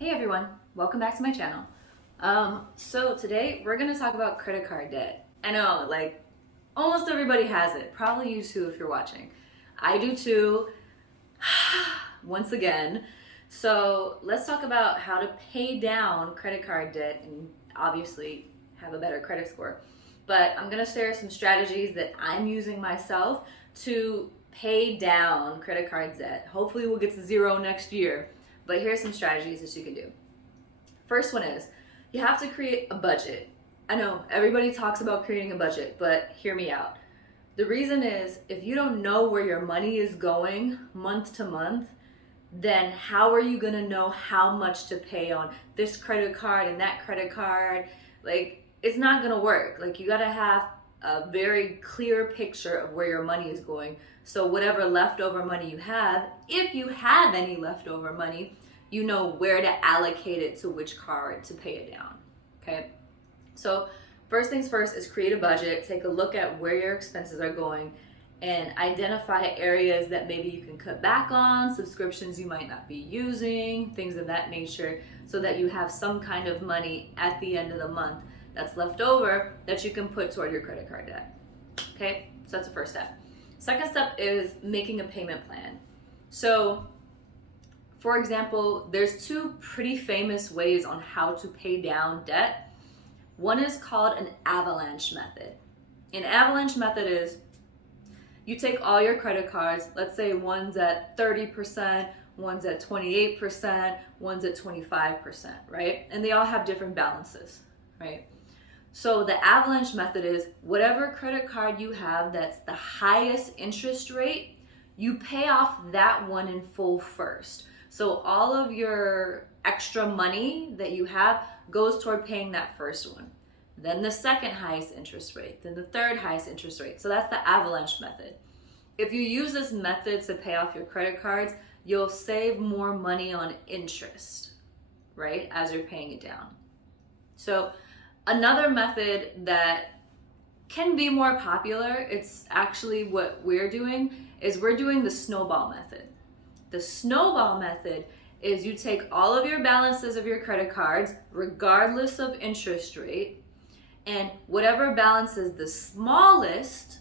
Hey everyone, welcome back to my channel. So today we're gonna talk about credit card debt. I know, like, almost everybody has it. Probably you too if you're watching. I do too, once again. So let's talk about how to pay down credit card debt and obviously have a better credit score. But I'm gonna share some strategies that I'm using myself to pay down credit card debt. Hopefully we'll get to zero next year. But here's some strategies that you can do. First one is you have to create a budget. I know everybody talks about creating a budget, but hear me out. The reason is if you don't know where your money is going month to month, then how are you gonna know how much to pay on this credit card and that credit card? Like, it's not gonna work. Like, you gotta have a very clear picture of where your money is going. So whatever leftover money you have, if you have any leftover money, you know where to allocate it to which card to pay it down, okay? So first things first is create a budget, take a look at where your expenses are going, and identify areas that maybe you can cut back on, subscriptions you might not be using, things of that nature, so that you have some kind of money at the end of the month that's left over that you can put toward your credit card debt, okay? So that's the first step. Second step is making a payment plan. So, for example, there's two pretty famous ways on how to pay down debt. One is called an avalanche method. An avalanche method is you take all your credit cards, let's say one's at 30%, one's at 28%, one's at 25%, right? And they all have different balances, right? So the avalanche method is whatever credit card you have that's the highest interest rate, you pay off that one in full first. So all of your extra money that you have goes toward paying that first one. Then the second highest interest rate, then the third highest interest rate. So that's the avalanche method. If you use this method to pay off your credit cards, you'll save more money on interest, right, as you're paying it down. So another method that can be more popular, it's actually what we're doing, is we're doing the snowball method. The snowball method is you take all of your balances of your credit cards, regardless of interest rate, and whatever balance is the smallest,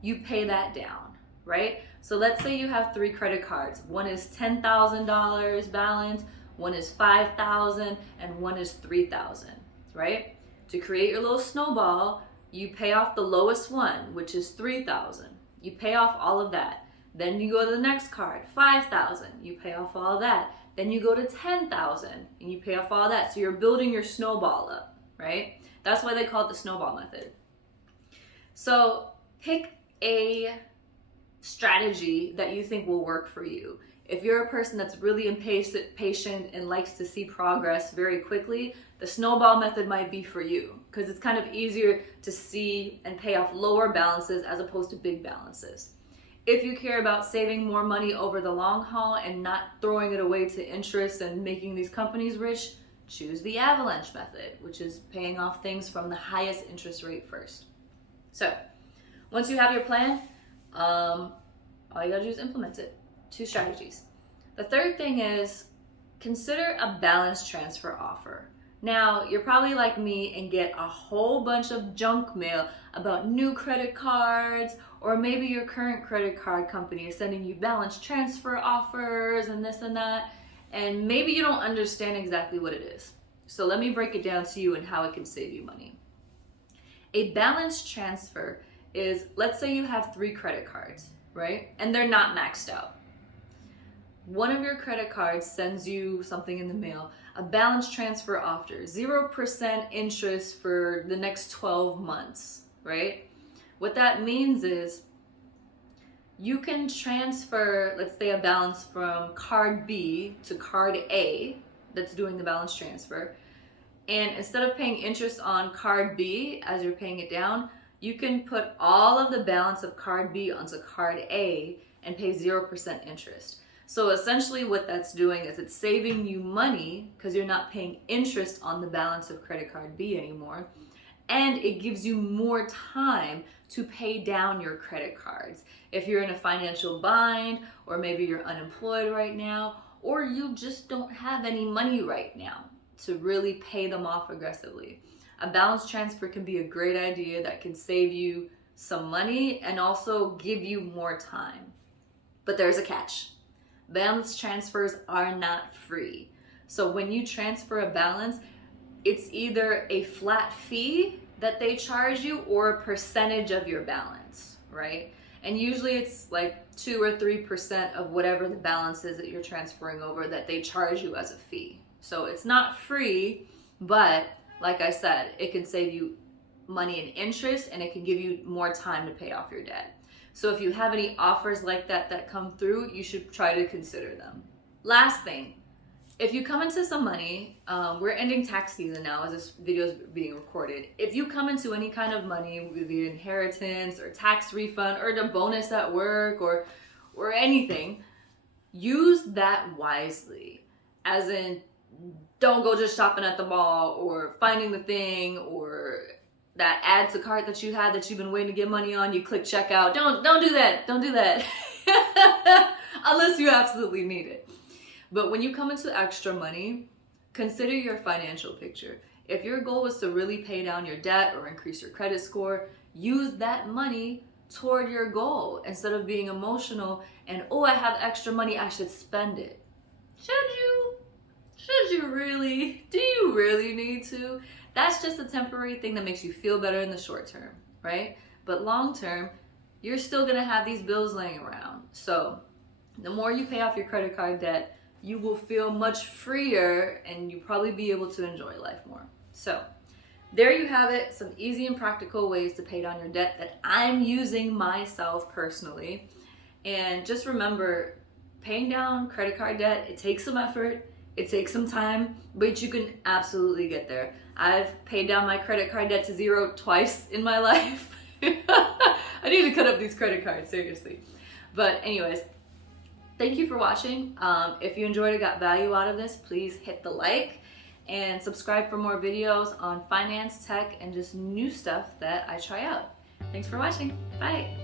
you pay that down, right? So let's say you have 3 credit cards. One is $10,000 balance, one is $5,000, and one is $3,000, right? To create your little snowball, you pay off the lowest one, which is $3,000. You pay off all of that. Then you go to the next card, $5,000. You pay off all of that. Then you go to $10,000 and you pay off all of that. So you're building your snowball up, right? That's why they call it the snowball method. So pick a strategy that you think will work for you. If you're a person that's really impatient, patient and likes to see progress very quickly, the snowball method might be for you because it's kind of easier to see and pay off lower balances as opposed to big balances. If you care about saving more money over the long haul and not throwing it away to interest and making these companies rich, choose the avalanche method, which is paying off things from the highest interest rate first. So once you have your plan, all you gotta do is implement it. 2 strategies. The third thing is consider a balance transfer offer. Now, you're probably like me and get a whole bunch of junk mail about new credit cards, or maybe your current credit card company is sending you balance transfer offers and this and that, and maybe you don't understand exactly what it is. So let me break it down to you and how it can save you money. A balance transfer is, let's say you have 3 credit cards, right? And they're not maxed out. One of your credit cards sends you something in the mail, a balance transfer offer, 0% interest for the next 12 months, right? What that means is you can transfer, let's say, a balance from card B to card A that's doing the balance transfer. And instead of paying interest on card B as you're paying it down, you can put all of the balance of card B onto card A and pay 0% interest. So essentially what that's doing is it's saving you money because you're not paying interest on the balance of credit card B anymore. And it gives you more time to pay down your credit cards. If you're in a financial bind, or maybe you're unemployed right now, or you just don't have any money right now to really pay them off aggressively. A balance transfer can be a great idea that can save you some money and also give you more time. But there's a catch. Balance transfers are not free. So when you transfer a balance, it's either a flat fee that they charge you or a percentage of your balance, right? And usually it's like 2 or 3% of whatever the balance is that you're transferring over that they charge you as a fee. So it's not free, but like I said, it can save you money and interest, and it can give you more time to pay off your debt. So if you have any offers like that come through, you should try to consider them. Last thing, if you come into some money, we're ending tax season now as this video is being recorded. If you come into any kind of money, be it inheritance or tax refund or the bonus at work or anything, use that wisely. As in, don't go just shopping at the mall or finding the thing or that add to cart that you had that you've been waiting to get money on, you click checkout. Don't do that. Don't do that. Unless you absolutely need it. But when you come into extra money, consider your financial picture. If your goal was to really pay down your debt or increase your credit score, use that money toward your goal instead of being emotional and, oh, I have extra money, I should spend it. Should you? Should you really? Do you really need to? That's just a temporary thing that makes you feel better in the short term, right? But long term, you're still gonna have these bills laying around. So the more you pay off your credit card debt, you will feel much freer and you probably be able to enjoy life more. So there you have it, some easy and practical ways to pay down your debt that I'm using myself personally. And just remember, paying down credit card debt, it takes some effort, it takes some time, but you can absolutely get there. I've paid down my credit card debt to zero twice in my life. I need to cut up these credit cards, seriously. But anyways, thank you for watching. If you enjoyed it, got value out of this, please hit the like and subscribe for more videos on finance, tech, and just new stuff that I try out. Thanks for watching. Bye.